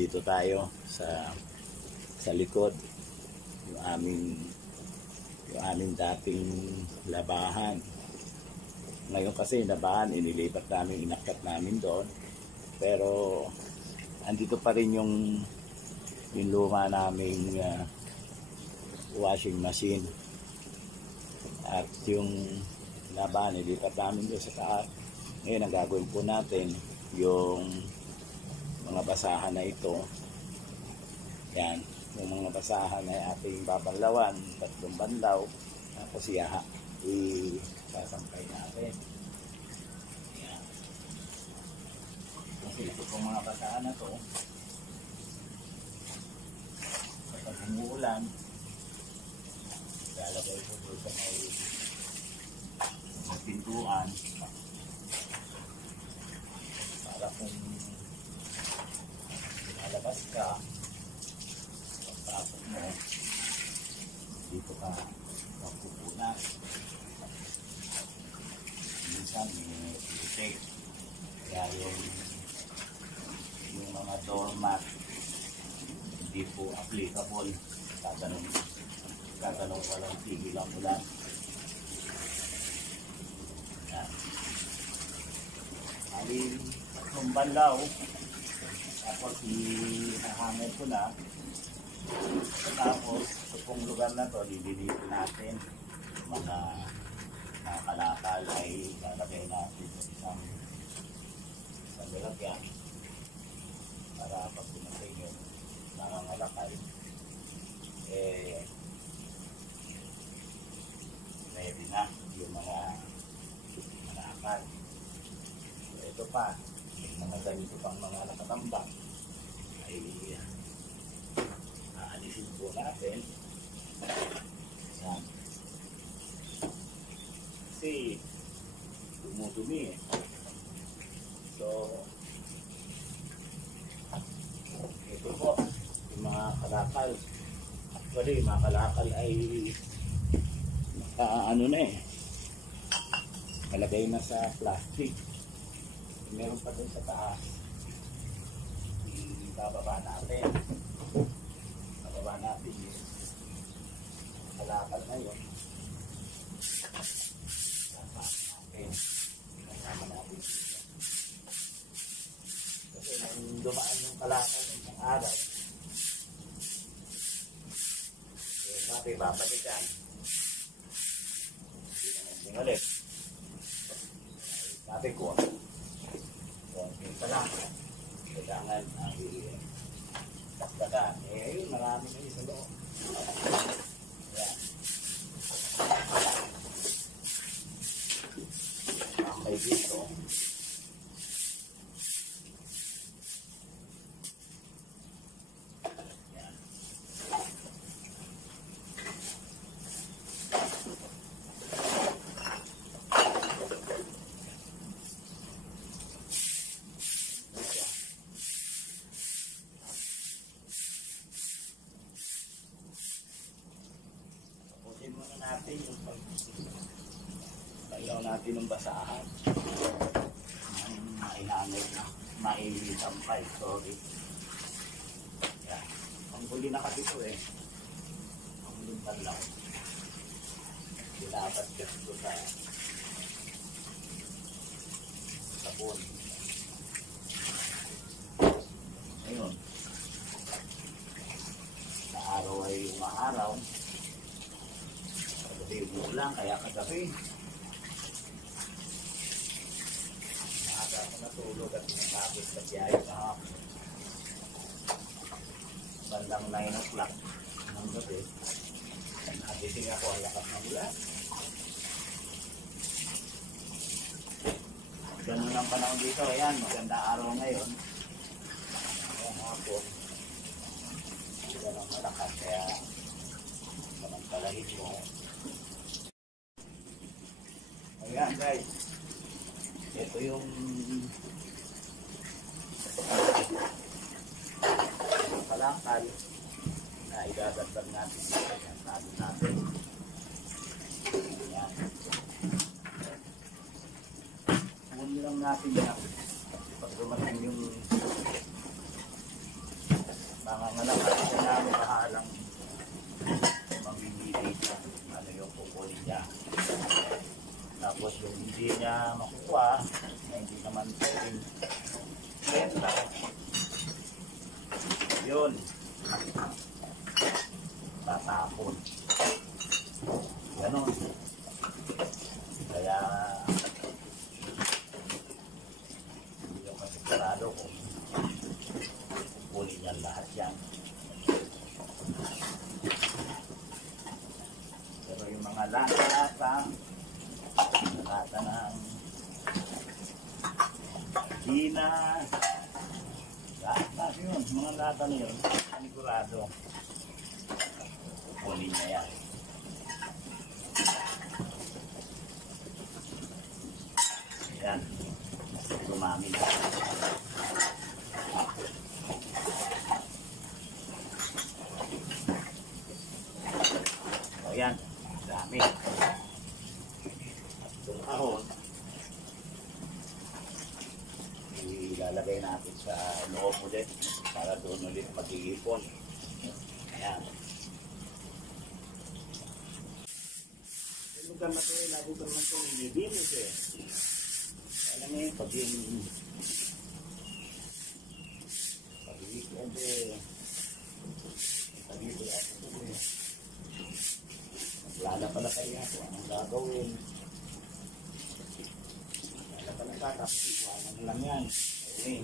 dito tayo sa likod, yung aming dating labahan. Ngayon kasi labahan, inilipat namin, inakyat namin doon. Pero andito pa rin yung luma naming washing machine. At yung labahan, inilipat namin doon sa taas. Ngayon ang gagawin po natin, yung mga basahan na ito, yan, yung mga basahan ay ating babanlawan, 3 banlaw, tapos isasampay natin. Yan. Kasi ito pong mga basahan na to, kapag umuulan, lalagay po doon sa may pintuan, para kung lalabas ka, pagpasok mo, dito ka magpupunan. Minsan may take. Kaya yung mga doormat hindi po applicable. Tatanong walang tigil ang ulan. Yan. Halin, 3 banlaw. Tapos ihahangin ko na. Tapos sa pong lugar na to, didilitin natin. Mga kalakal ay lalagay natin sa isang lalagyan. Para pag pumatay yun, nangangalakal, ready na yung mga kalakal. So, ito pa, may mga ganito pang mga nakatambak ay aalisin po natin. Yan. Kasi dumudumi eh. So ito po yung mga kalakal. Actually mga kalakal ay ano na eh, malagay na sa plastic. Meron pa doon sa taas, ibababa natin yung kalakal na yun. Kasama natin kasi nang dumaan yung kalakal ng isang araw, sabi babalikan, hindi naman bumalik. Sabi ko konting pa lang, kailangan ang takdagan. Yun, marami na yung sa loob. Ayan. May dito. Ayan. Tapusin muna natin yung pag-ilaw natin ng basahan. Maihanay na, maitampay, sorry. Yan. Ang huli na kasi ito eh. Ang huling banlaw. Dinapat kasi ito sa sabon. Ayun. Sa araw ay umaaraw. Kagabi umuulan, kaya kagabi. Ako natulog at nakabot sa biyahe kahapon. Bandang 9 o'clock ng gabi. Nagising ako ang lakas ng ulan. Ganun ang panahon dito. Ayan, maganda araw ngayon. Ayan hapon. Ganun ang malakas. Kaya palahin mo. Ayan guys. Ito yung kalakal na idadagdag natin dito. Sabi natin. Ayan. Huwag lang natin yan. Pag dumating yung nanganganak ako na bahalang mamimili siya ano yung kukunin niya. Tapos yung hindi niya makukuha, na hindi naman pwedeng benta, yun, tatapon. Ganon. Kaya hindi ako sigurado kung kukunin niya lahat yan. Pero yung mga lata ng Gina, lahat yun, mga lata na yun, sigurado kukunin niya yan. Yan, dumami na. O yan, dami. Itong kahon, ilalagay natin sa loob ulit para doon ulit mag-iipon. Ayan. Yung lugar na ito, lagi ko naman ito nililinis eh. Alam mo yun, pag-weekend eh, pag-weekend ako eh. Maglala pala kayo ako, anong gagawin? Maglala pala ka, tapos iwanan lang yan. Okay.